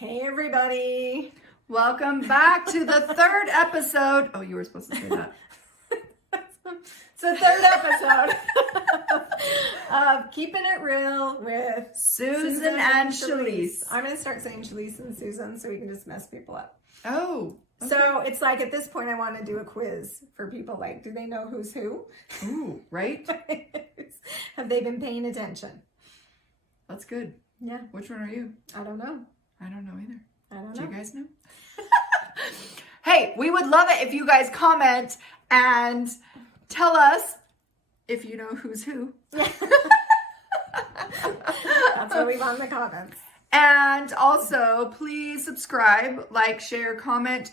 Hey everybody. Welcome back to the third episode. Oh, you were supposed to say that. It's the third episode of Keeping It Real with Susan and Chalese. I'm going to start saying Chalese and Susan so we can just mess people up. Oh. Okay. So it's like at this point I want to do a quiz for people. Like, do they know who's who? Ooh, right? Have they been paying attention? That's good. Yeah. Which one are you? I don't know. I don't know either. I don't know. Do you guys know? Hey, we would love it if you guys comment and tell us if you know who's who. That's what we want in the comments. And also, please subscribe, like, share, comment.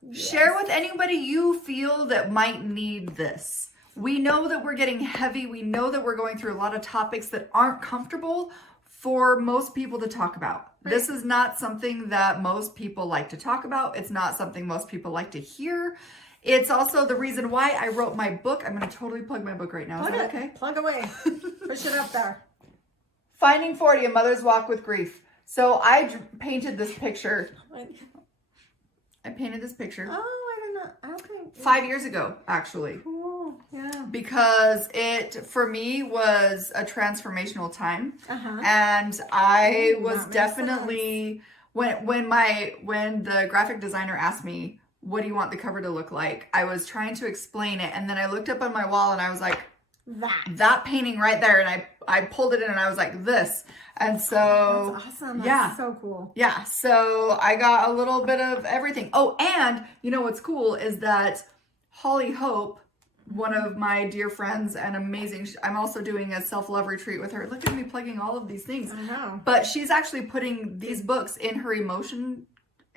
Yes. Share with anybody you feel that might need this. We know that we're getting heavy. We know that we're going through a lot of topics that aren't comfortable for most people to talk about. Right. This is not something that most people like to talk about. It's not something most people like to hear. It's also the reason why I wrote my book. I'm going to totally plug my book right now. Plug is that it. Okay? Plug away. Push it up there. Finding 40, A Mother's Walk with Grief. So I painted this picture. I painted this picture. Oh, I don't know. Okay. 5 years ago, actually. Cool. Yeah. Because it, for me, was a transformational time. And I was definitely, when the graphic designer asked me, what do you want the cover to look like? I was trying to explain it. And then I looked up on my wall and I was like, that painting right there. And I pulled it in and I was like, this. And so, that's awesome. That's yeah, so cool. Yeah. So I got a little bit of everything. Oh, and you know what's cool is that Holly Hope, one of my dear friends and amazing, I'm also doing a self-love retreat with her. Look at me plugging all of these things. I know. But she's actually putting these books in her emotion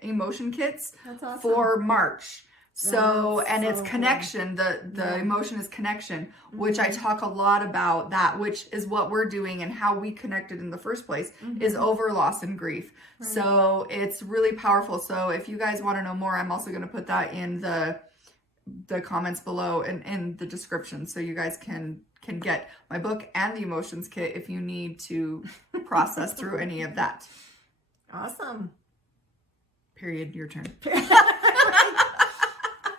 kits. That's awesome. For March. So, and so it's connection, cool. the emotion is connection, which I talk a lot about that, which is what we're doing and how we connected in the first place is over loss and grief. Right. So it's really powerful. So if you guys want to know more, I'm also going to put that in the comments below and in the description. So you guys can get my book and the emotions kit if you need to process through any of that. Awesome. Period. Your turn.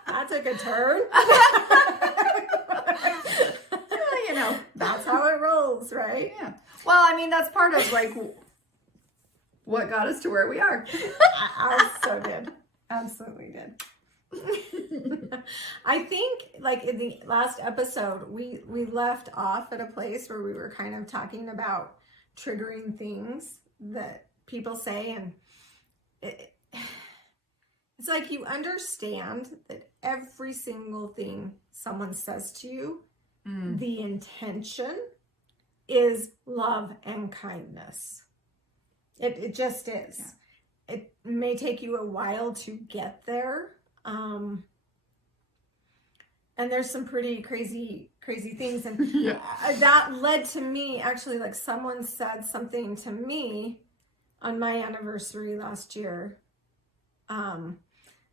That took a turn. You know, that's how it rolls, right? Yeah. Well, I mean, that's part of like what got us to where we are. I so did. Absolutely did. I think like in the last episode, we left off at a place where we were kind of talking about triggering things that people say, and it's like you understand that every single thing someone says to you, the intention is love and kindness. It just is. Yeah. It may take you a while to get there. And there's some pretty crazy things. And that led to me, actually, like someone said something to me on my anniversary last year.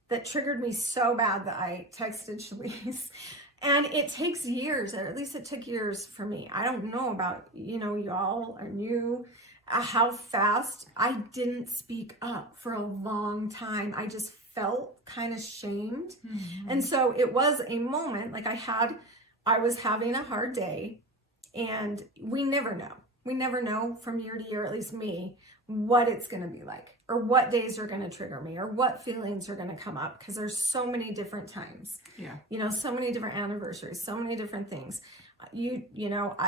That triggered me so bad that I texted Chalese. And it takes years, or at least it took years for me. I don't know about, y'all or you, how fast I didn't speak up for a long time. I just felt kind of shamed. And so it was a moment, like I was having a hard day, and we never know. We never know from year to year, at least me, what it's going to be like, or what days are going to trigger me, or what feelings are going to come up, because there's so many different times. Yeah. So many different anniversaries, so many different things.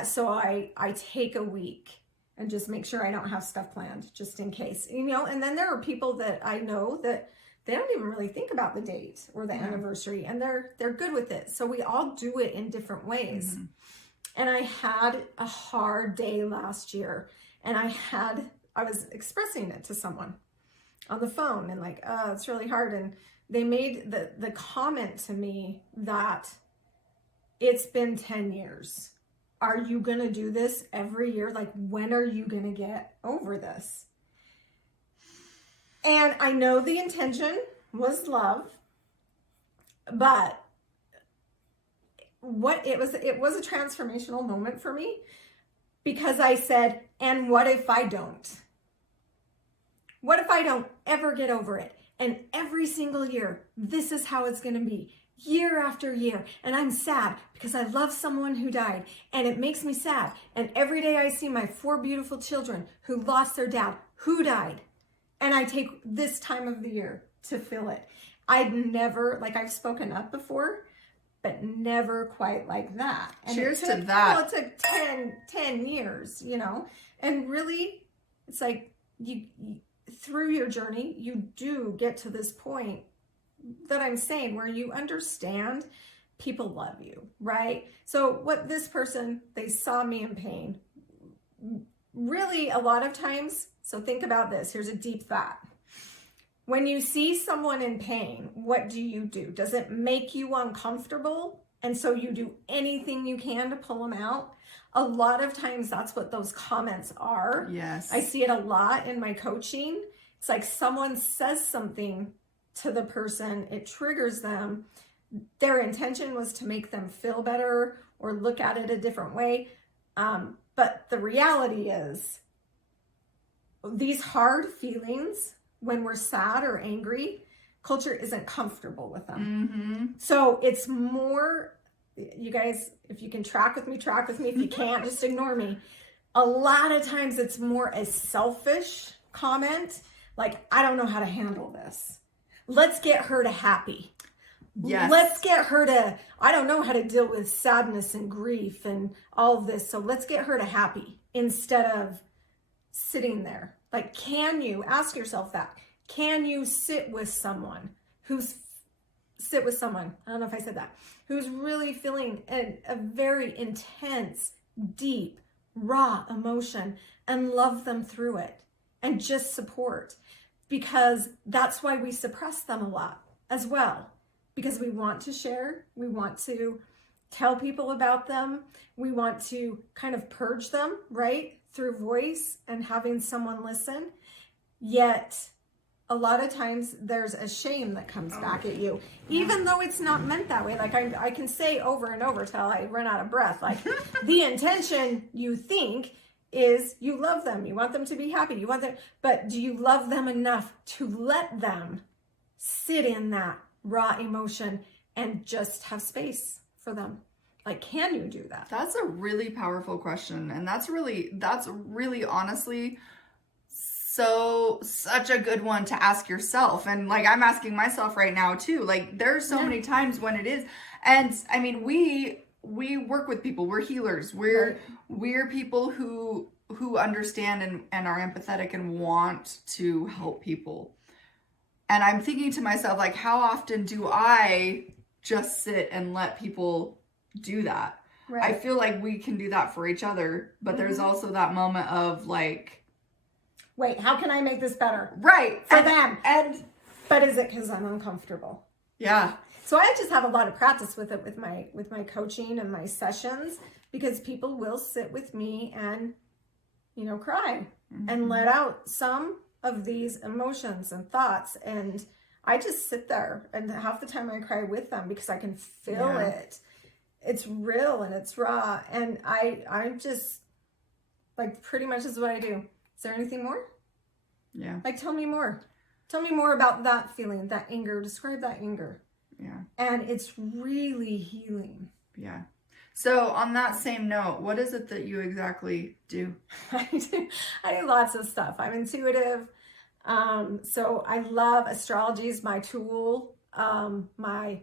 So I take a week and just make sure I don't have stuff planned just in case, and then there are people that I know that they don't even really think about the date or the anniversary, and they're good with it. So we all do it in different ways. And I had a hard day last year, and I was expressing it to someone on the phone, and like, it's really hard. And they made the comment to me that it's been 10 years. Are you going to do this every year? Like, when are you going to get over this? And I know the intention was love, but it was a transformational moment for me, because I said, and what if I don't? What if I don't ever get over it? And every single year, this is how it's going to be, year after year. And I'm sad because I love someone who died, and it makes me sad. And every day I see my 4 beautiful children who lost their dad, who died. And I take this time of the year to feel it. I'd never, like I've spoken up before, but never quite like that. And Cheers to that. Well, it took 10 years, you know, and really it's like you through your journey, you do get to this point that I'm saying where you understand people love you, right? So what this person, they saw me in pain. Really, a lot of times, so think about this. Here's a deep thought. When you see someone in pain, what do? Does it make you uncomfortable? And so you do anything you can to pull them out? A lot of times that's what those comments are. Yes. I see it a lot in my coaching. It's like someone says something to the person, it triggers them. Their intention was to make them feel better or look at it a different way. But the reality is these hard feelings, when we're sad or angry, culture isn't comfortable with them. Mm-hmm. So it's more, you guys, if you can track with me. If you can't, just ignore me. A lot of times it's more a selfish comment, like, I don't know how to handle this. Let's get her to happy. Yes. Let's get her to, I don't know how to deal with sadness and grief and all of this. So let's get her to happy instead of sitting there. Like, can you ask yourself that? Can you sit with someone I don't know if I said that, who's really feeling a very intense, deep, raw emotion and love them through it and just support? Because that's why we suppress them a lot as well. Because we want to share, we want to tell people about them, we want to kind of purge them, right? Through voice and having someone listen. Yet a lot of times there's a shame that comes back at you, even though it's not meant that way. Like I can say over and over till I run out of breath, like the intention you think is you love them, you want them to be happy, you want them, but do you love them enough to let them sit in that raw emotion and just have space for them? Like, can you do that? That's a really powerful question. And that's really honestly such a good one to ask yourself. And like, I'm asking myself right now too. Like, there's so many times when it is. And I mean, we work with people, we're healers. We're people who understand and are empathetic and want to help people. And I'm thinking to myself, like, how often do I just sit and let people do that? Right. I feel like we can do that for each other, but there's also that moment of like, wait, how can I make this better? Right. For them. But is it because I'm uncomfortable? Yeah. So I just have a lot of practice with it with my coaching and my sessions, because people will sit with me and, cry and let out some of these emotions and thoughts. And I just sit there, and half the time I cry with them because I can feel it. It's real and it's raw. And I just, like, pretty much is what I do. Is there anything more? Yeah. Like, tell me more. Tell me more about that feeling, that anger. Describe that anger. Yeah. And it's really healing. Yeah. So on that same note, what is it that you exactly do? I do lots of stuff. I'm intuitive. So I love astrology is my tool. I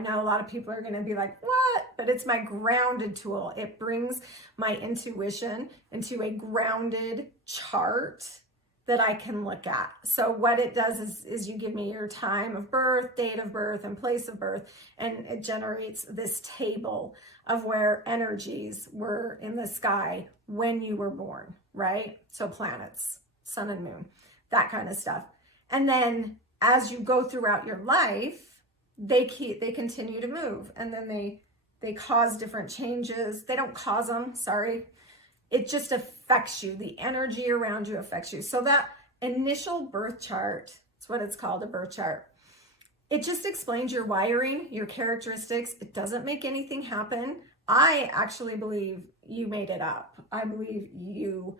know a lot of people are going to be like, what? But it's my grounded tool. It brings my intuition into a grounded chart that I can look at. So what it does is you give me your time of birth, date of birth, and place of birth, and it generates this table of where energies were in the sky when you were born, right? So planets, sun and moon, that kind of stuff. And then as you go throughout your life, they continue to move, and then they cause different changes. They don't cause them, sorry. It just affects you. The energy around you affects you. So that initial birth chart, it's what it's called, a birth chart. It just explains your wiring, your characteristics. It doesn't make anything happen. I actually believe you made it up. I believe you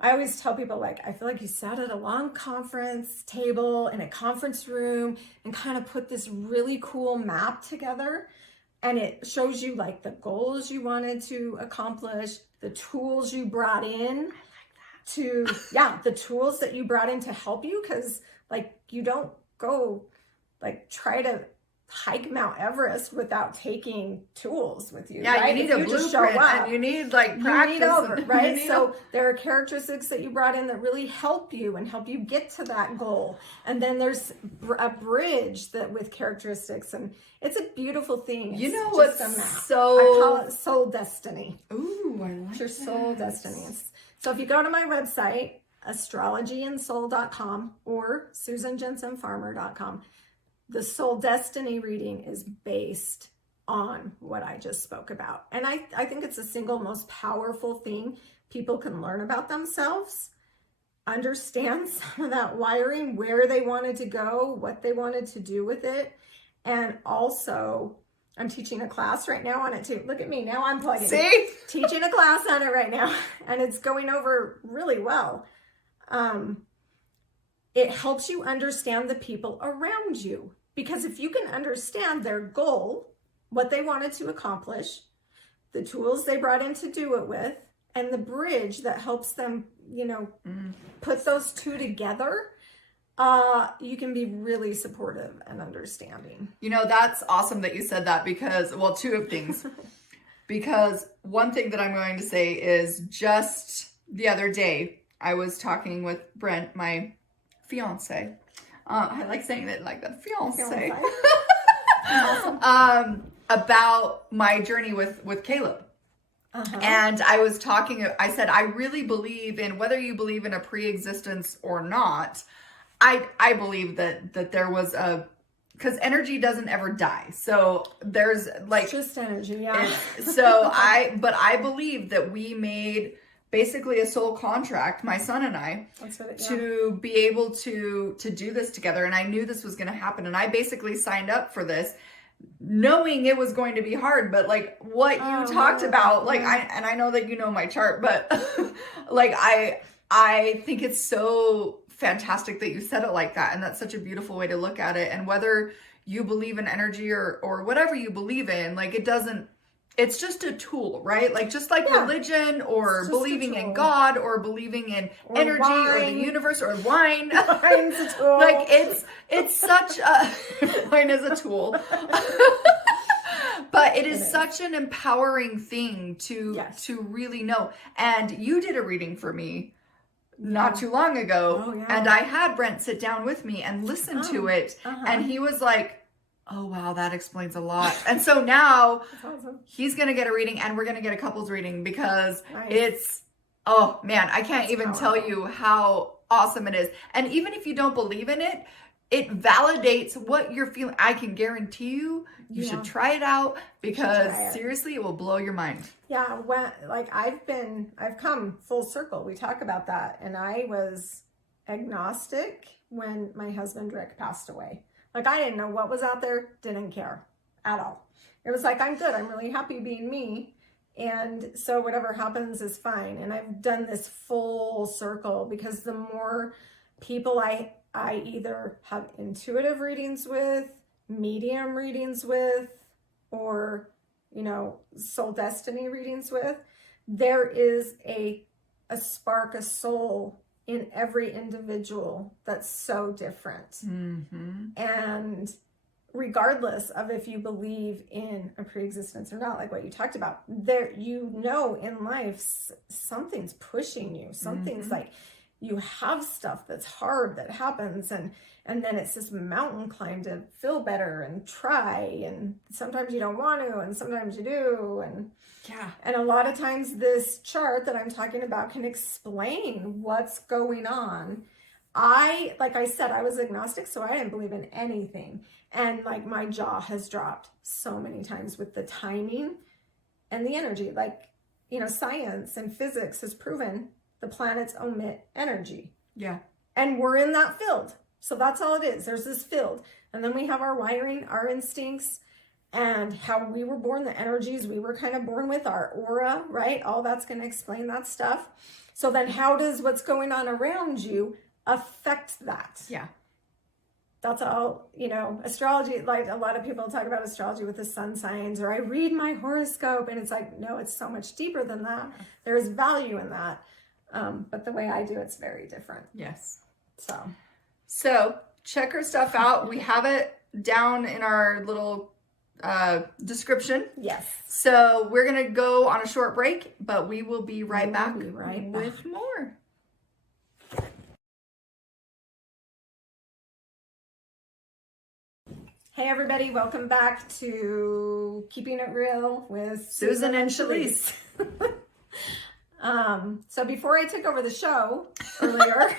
I always tell people, like, I feel like you sat at a long conference table in a conference room and kind of put this really cool map together. And it shows you like the goals you wanted to accomplish, the tools you brought in the tools that you brought in to help you. Cause like, you don't go like try to hike Mount Everest without taking tools with you. Yeah, right? you need If a you just blueprint show up, and you need like practice. right? So there are characteristics that you brought in that really help you and help you get to that goal. And then there's a bridge that with characteristics, and it's a beautiful thing. You It's know just what's a map. so... I call it soul destiny. Ooh, I like It's your that. soul destiny. So if you go to my website, astrologyandsoul.com or susanjensenfarmer.com, the soul destiny reading is based on what I just spoke about. And I think it's the single most powerful thing people can learn about themselves, understand some of that wiring, where they wanted to go, what they wanted to do with it. And also, I'm teaching a class right now on it too. Look at me, now I'm plugging. See? Teaching a class on it right now, and it's going over really well. It helps you understand the people around you, because if you can understand their goal, what they wanted to accomplish, the tools they brought in to do it with, and the bridge that helps them, put those two together, you can be really supportive and understanding. That's awesome that you said that, because, well, two things. Because one thing that I'm going to say is, just the other day, I was talking with Brent, my fiance. I like saying it like that, fiance. About my journey with Caleb. Uh-huh. And I was I said, I really believe in, whether you believe in a pre-existence or not, I believe that there was because energy doesn't ever die. So there's like... It's just energy, yeah. But I believe that we made basically a soul contract, my son and I, to be able to do this together. And I knew this was going to happen. And I basically signed up for this knowing it was going to be hard, but like what you talked about, like I know that you know my chart, but like I think it's so fantastic that you said it like that. And that's such a beautiful way to look at it. And whether you believe in energy or whatever you believe in, like it's just a tool, right? Like just like religion or believing in God or believing in energy or the universe or wine. Wine's a tool. Like it's such a wine is a tool. But it is such an empowering thing to really know. And you did a reading for me not too long ago, and I had Brent sit down with me and listen to it, and he was like, oh wow, that explains a lot. And so now he's gonna get a reading, and we're gonna get a couples reading, because it's, oh man, I can't even tell you how awesome it is. And even if you don't believe in it, it validates what you're feeling. I can guarantee you should try it out, because seriously, it will blow your mind. Yeah, when like I've come full circle. We talk about that, and I was agnostic when my husband Rick passed away. Like I didn't know what was out there, didn't care at all. It was like, I'm good. I'm really happy being me. And so whatever happens is fine. And I've done this full circle, because the more people I either have intuitive readings with, medium readings with, or, soul destiny readings with, there is a spark, a soul in every individual that's so different. Mm-hmm. And regardless of if you believe in a pre-existence or not, like what you talked about, there, in life, something's pushing you. Something's like, you have stuff that's hard that happens, and then it's this mountain climb to feel better and try, and sometimes you don't want to, and sometimes you do, and a lot of times this chart that I'm talking about can explain what's going on. Like I said, I was agnostic, so I didn't believe in anything, and like my jaw has dropped so many times with the timing and the energy. Like, science and physics has proven the planets emit energy. Yeah. And we're in that field. So that's all it is. There's this field. And then we have our wiring, our instincts, and how we were born, the energies we were kind of born with, our aura, right? All that's going to explain that stuff. So then how does what's going on around you affect that? Yeah. That's all, astrology, like a lot of people talk about astrology with the sun signs, or I read my horoscope, and it's like, no, it's so much deeper than that. There's value in that. But the way I do it's very different. Yes. So check her stuff out. We have it down in our little description. yes. So we're going to go on a short break, but we will be right back with more. Hey everybody, welcome back to Keeping It Real with Susan and Chalese. So before I took over the show earlier,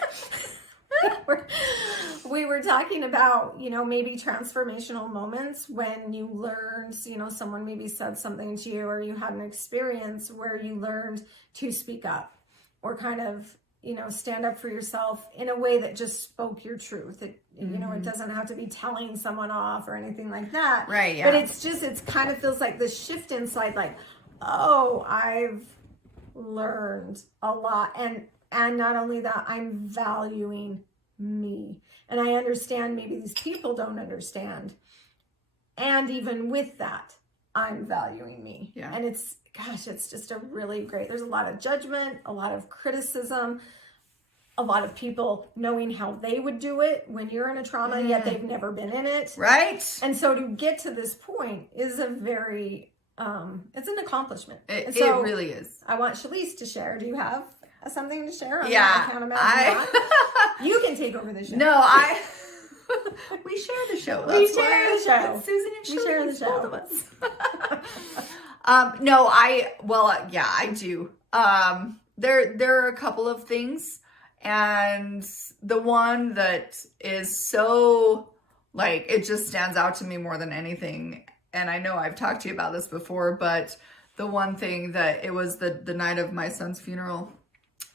we were talking about, maybe transformational moments when you learned, someone maybe said something to you, or you had an experience where you learned to speak up, or kind of, stand up for yourself in a way that just spoke your truth. It, it doesn't have to be telling someone off or anything like that. Right, yeah. But it's kind of feels like this shift inside, like, oh, I've learned a lot. And not only that, I'm valuing me. And I understand maybe these people don't understand. And even with that, I'm valuing me. Yeah. And it's just a really great, there's a lot of judgment, a lot of criticism, a lot of people knowing how they would do it when you're in a trauma, yet they've never been in it. Right. And so to get to this point is a very, it's an accomplishment. It really is. I want Chalese to share. Do you have something to share? Yeah. You can take over the show. No, we share the show. We share the show. It's Susan and Chalese, We share the show. both of us. No, I do. There are a couple of things, and the one that is so, like, it just stands out to me more than anything, and I know I've talked to you about this before, but the one thing that it was the night of my son's funeral,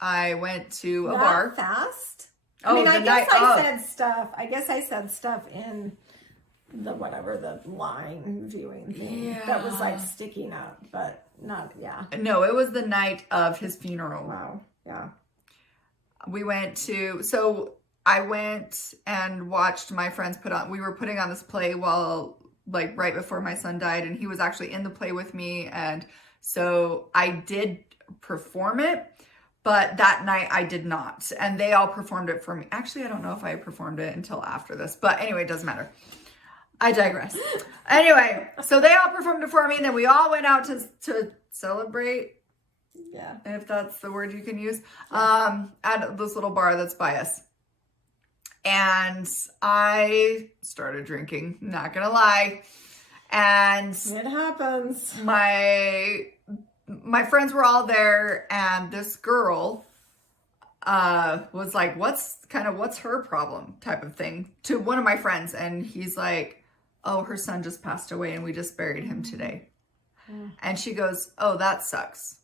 I went to a bar. Fast? Oh, I guess I said stuff in the line viewing thing that was like sticking up, but not, No, it was the night of his funeral. Wow. Yeah. I went and watched my friends we were putting on this play while, like, right before my son died, and he was actually in the play with me. And so I did perform it, but that night I did not. And they all performed it for me. Actually, I don't know if I performed it until after this, but anyway, it doesn't matter. I digress. Anyway, so they all performed it for me, and then we all went out to celebrate. Yeah. If that's the word you can use. At this little bar that's by us. And I started drinking, not gonna lie. And it happens. My friends were all there, and this girl was like, what's her problem type of thing to one of my friends. And he's like, oh, her son just passed away and we just buried him today. And she goes, oh, that sucks.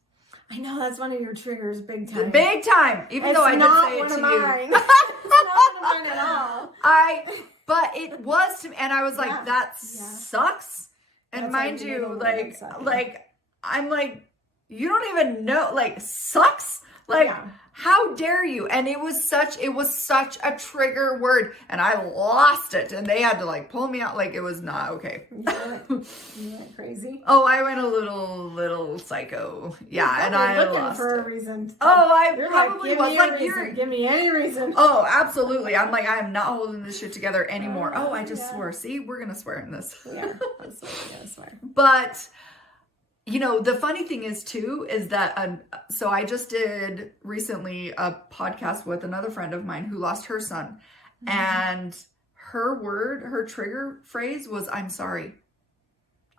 I know, that's one of your triggers, big time. Big time. Even though I did say it to you. It's not one of mine at all. But it was to me, and I was like, that sucks. And That's mind like you, the like, I'm like, you don't even know, like, sucks? Like, how dare you? And it was such a trigger word, and I lost it, and they had to, like, pull me out. Like, it was not okay. You went crazy. Oh, I went a little psycho. Yeah, and I looking lost for it. a reason. You're probably was like, give me any reason. Oh, absolutely. I'm like, I am not holding this shit together anymore. I just swore. See, we're gonna swear in this. We are. That's what we're gonna swear. But the funny thing is too, is that, so I just did recently a podcast with another friend of mine who lost her son. And her trigger phrase was, I'm sorry.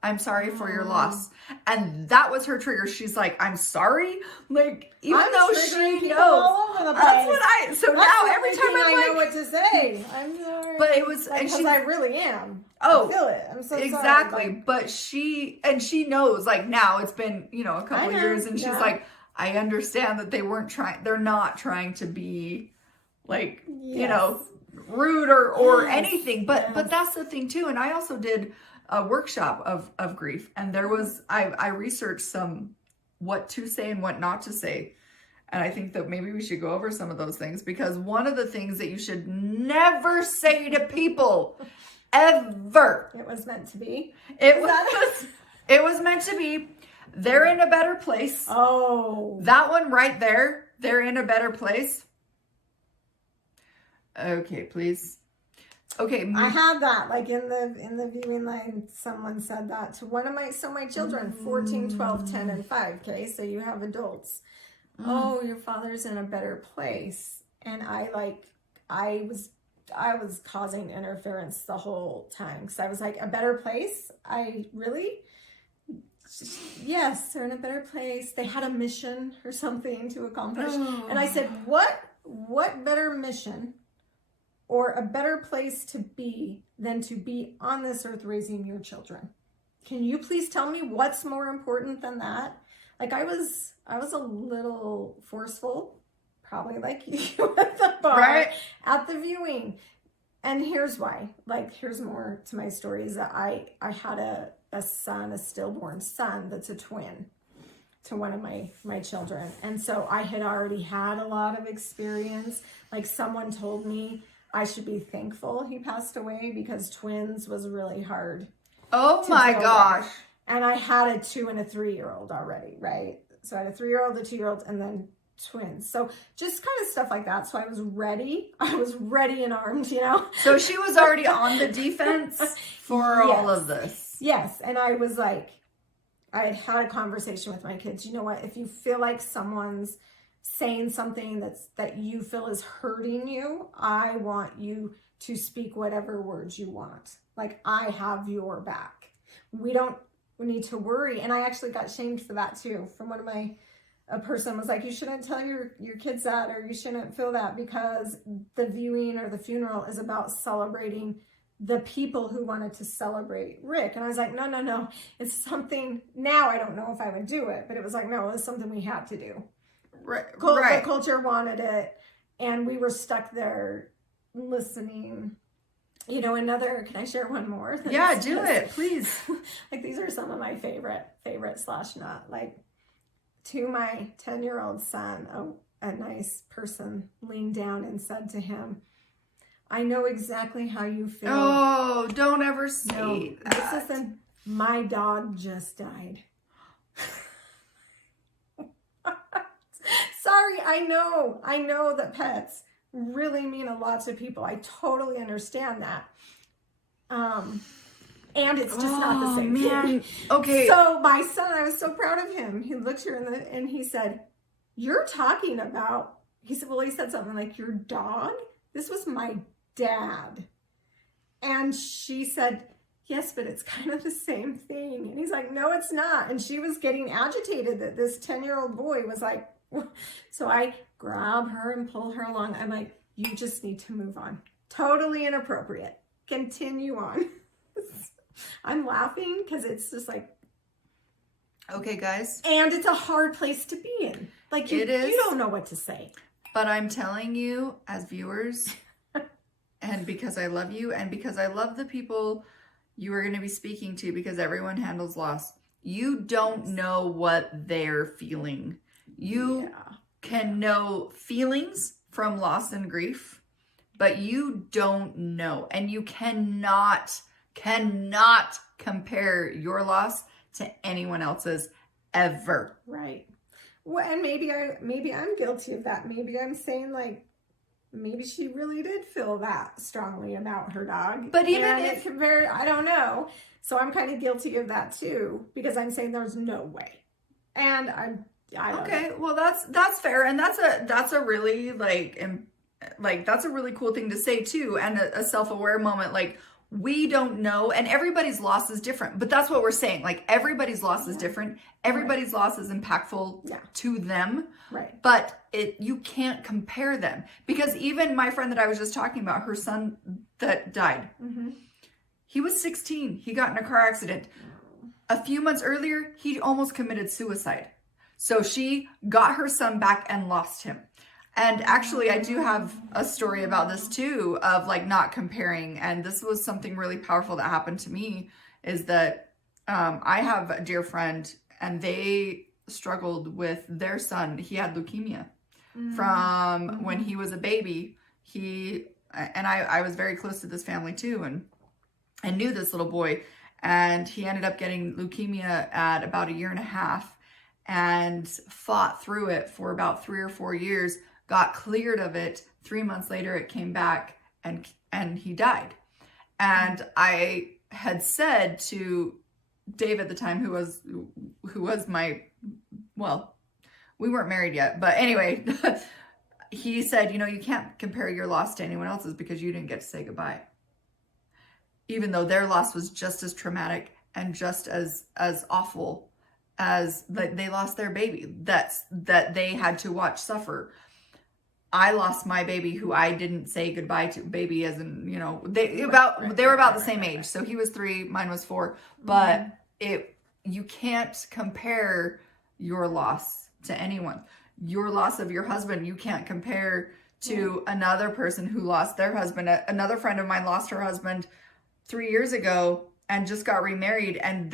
I'm sorry for your loss. And that was her trigger. She's like, I'm sorry. Like, even though she knows. All over the place. So now every time I know what to say. I'm sorry. But it was, because I really am. Oh, I feel it. I'm so exactly. sorry. But she knows, like, now it's been, a couple years, and she's like, I understand that they're not trying to be, like, rude or anything. But that's the thing too. And I also did a workshop of grief, and there was, I researched some what to say and what not to say. And I think that maybe we should go over some of those things, because one of the things that you should never say to people ever. It was meant to be. It was meant to be. They're in a better place. Oh. That one right there. They're in a better place. Okay, please. Okay. I had that, like in the viewing line, someone said that to one of my children, 14, 12, 10, and 5. Okay, so you have adults. Oh, your father's in a better place. And I was causing interference the whole time, because I was like, a better place? Yes, they're in a better place. They had a mission or something to accomplish. Oh. And I said, what better mission or a better place to be than to be on this earth raising your children? Can you please tell me what's more important than that? Like, I was a little forceful, probably like you at the bar, right, at the viewing. And here's why. Like, here's more to my story, is that I had a son, a stillborn son that's a twin to one of my children. And so I had already had a lot of experience. Like, someone told me I should be thankful he passed away, because twins was really hard. Oh my gosh. And I had a 2 and a 3-year-old already, right? So I had a 3-year-old, a 2-year-old, and then twins. So just kind of stuff like that. So I was ready. And armed, you know? So she was already on the defense for all of this. Yes. And I was like, I had a conversation with my kids. You know what? If you feel like someone's saying something that you feel is hurting you, I want you to speak whatever words you want. Like, I have your back. We need to worry. And I actually got shamed for that too. From a person was like, you shouldn't tell your kids that, or you shouldn't feel that, because the viewing or the funeral is about celebrating the people who wanted to celebrate Rick. And I was like, no, it's something. Now I don't know if I would do it, but it was like, no, it was something we had to do. Right. The culture wanted it, and we were stuck there listening. You know, can I share one more? Yeah, do it, please. Like, these are some of my favorite / not. Like, to my 10-year-old son, a nice person leaned down and said to him, I know exactly how you feel. Oh, don't ever say that. This isn't, my dog just died. Sorry, I know that pets really mean a lot to people. I totally understand that. And it's just not the same thing. Okay. So my son, I was so proud of him. He looked her and he said, you're talking about, he said something like, your dog? This was my dad. And she said, yes, but it's kind of the same thing. And he's like, no, it's not. And she was getting agitated that this 10-year-old boy was like, so I grab her and pull her along. I'm like, you just need to move on. Totally inappropriate. Continue on. I'm laughing because it's just like, okay, guys. And it's a hard place to be in. Like, you don't know what to say. But I'm telling you, as viewers, and because I love you, and because I love the people you are going to be speaking to, because everyone handles loss, you don't know what they're feeling. You can know feelings from loss and grief, but you don't know. And you cannot compare your loss to anyone else's ever. Right. Well, and maybe I'm guilty of that. Maybe I'm saying, like, maybe she really did feel that strongly about her dog. But even and if I don't know. So I'm kind of guilty of that too, because I'm saying there's no way. And I don't know. Well, that's fair, and that's a really that's a really cool thing to say too, and a self-aware moment. Like, we don't know, and everybody's loss is different, but that's what we're saying. Like, everybody's loss is different. Everybody's loss is impactful to them. Right. But you can't compare them, because even my friend that I was just talking about, her son that died, he was 16. He got in a car accident. A few months earlier, he almost committed suicide. So she got her son back and lost him. And actually, I do have a story about this too, of like not comparing. And this was something really powerful that happened to me. is that I have a dear friend, and they struggled with their son. He had leukemia from when he was a baby. I was very close to this family too, and knew this little boy, and he ended up getting leukemia at about 1.5 years, and fought through it for about 3 or 4 years, got cleared of it. 3 months later, it came back, and he died. And I had said to Dave at the time, who was my, well, we weren't married yet, but anyway, he said, you can't compare your loss to anyone else's because you didn't get to say goodbye. Even though their loss was just as traumatic and just as awful as they lost their baby that they had to watch suffer. I lost my baby, who I didn't say goodbye to. Baby, as in, they were about the same age. So he was 3, mine was 4. But you can't compare your loss to anyone. Your loss of your husband, you can't compare to another person who lost their husband. Another friend of mine lost her husband 3 years ago and just got remarried. And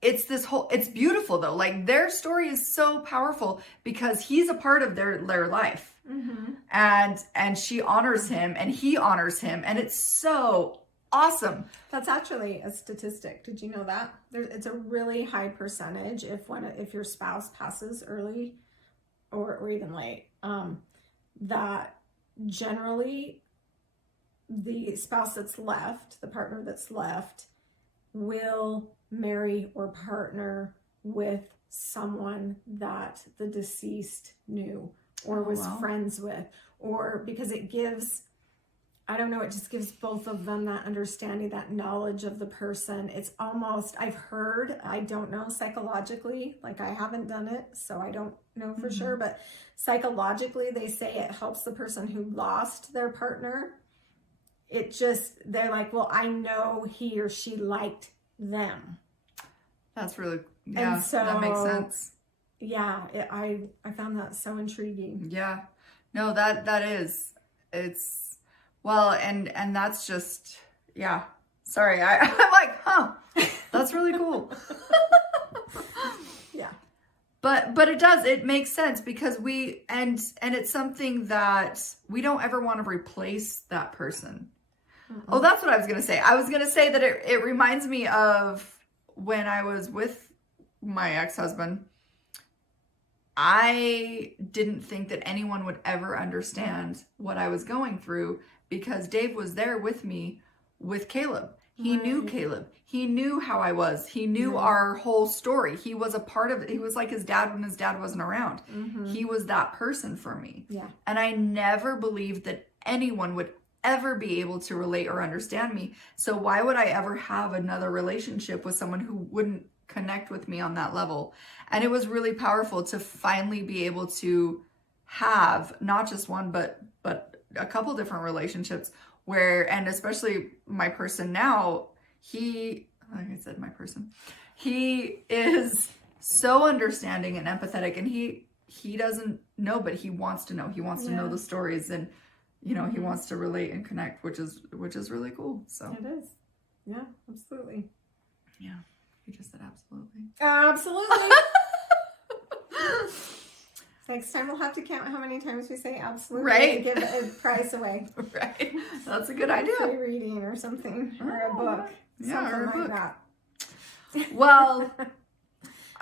it's beautiful though. Like, their story is so powerful because he's a part of their life. And she honors him, and he honors him, and it's so awesome. That's actually a statistic. Did you know that? It's a really high percentage if your spouse passes early or even late, that generally the spouse that's left, the partner that's left, will marry or partner with someone that the deceased knew or was friends with, or because it gives, it just gives both of them that understanding, that knowledge of the person. It's almost, I've heard, I don't know psychologically, like I haven't done it, so I don't know for sure, but psychologically they say it helps the person who lost their partner. They're like, well, I know he or she liked them. That's really, and so, that makes sense. Yeah, I found that so intriguing. Yeah, no, that is, it's, well, and that's just, yeah, sorry, I'm like, that's really cool. Yeah. But it makes sense because and it's something that we don't ever want to replace that person. Oh, that's what I was going to say. I was going to say that it reminds me of when I was with my ex-husband. I didn't think that anyone would ever understand what I was going through because Dave was there with me with Caleb. He knew Caleb. He knew how I was. He knew our whole story. He was a part of it. He was like his dad when his dad wasn't around. He was that person for me. Yeah. And I never believed that anyone would ever be able to relate or understand me. So why would I ever have another relationship with someone who wouldn't connect with me on that level? And it was really powerful to finally be able to have not just one, but a couple different relationships where, and especially my person now, like I said, my person, he is so understanding and empathetic, and he doesn't know, but he wants to know. He wants to know the stories, and he wants to relate and connect, which is really cool. So it is. Yeah, absolutely. Yeah. You just said absolutely. Absolutely. Next time we'll have to count how many times we say absolutely. Right. And give a prize away. Right. That's a good idea. Free reading or something. Or a book. Yeah, or a book. That. Well,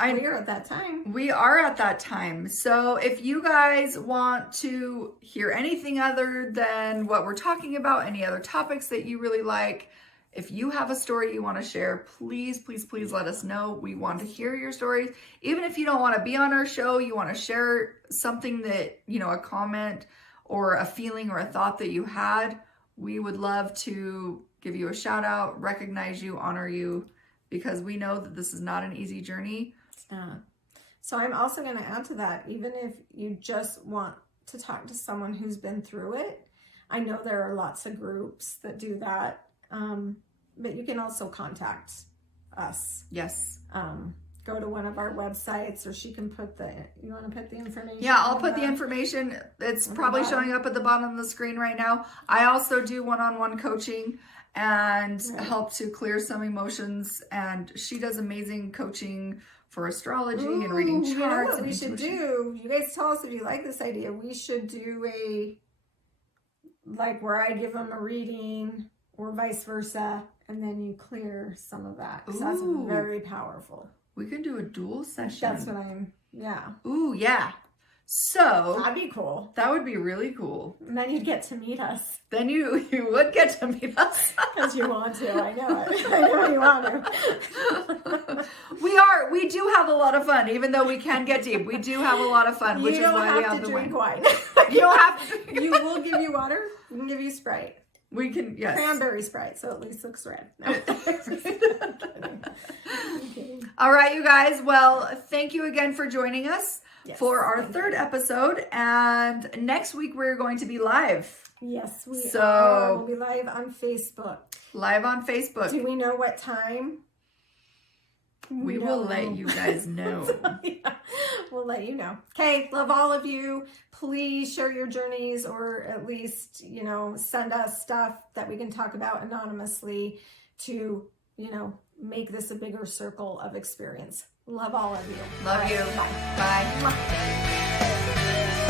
we are at that time. We are at that time. So if you guys want to hear anything other than what we're talking about, any other topics that you really like, if you have a story you want to share, please, please, please let us know. We want to hear your stories. Even if you don't want to be on our show, you want to share something that, a comment or a feeling or a thought that you had, we would love to give you a shout out, recognize you, honor you, because we know that this is not an easy journey. It's not. So I'm also going to add to that, even if you just want to talk to someone who's been through it, I know there are lots of groups that do that. But you can also contact us. Yes. Go to one of our websites, or she can you want to put the information? Yeah, I'll put the information. It's probably showing up at the bottom of the screen right now. I also do one-on-one coaching, and help to clear some emotions. And she does amazing coaching for astrology and reading charts. You know what and we should intuition. do? You guys tell us if you like this idea. We should do like where I give them a reading or vice versa, and then you clear some of that. 'Cause that's very powerful. We can do a dual session. That's what yeah. Ooh, yeah. So That'd be cool. that would be really cool. And then you'd get to meet us. Then you would get to meet us. Because you want to. I know it. I know you want to. We do have a lot of fun, even though we can get deep. We do have a lot of fun, which is why we have the drink wine. You don't have to drink You will give you water. We can give you Sprite. We can, yes. Cranberry Sprite, so at least looks red. No. Okay. All right, you guys. Well, thank you again for joining us for our third episode. And next week, we're going to be live. Yes, we So- are. We'll be live on Facebook. Live on Facebook. Do we know what time? We will let you guys know. Yeah, we'll let you know. Okay, love all of you. Please share your journeys, or at least, send us stuff that we can talk about anonymously to, make this a bigger circle of experience. Love all of you. Love you. Bye. Bye. Mwah.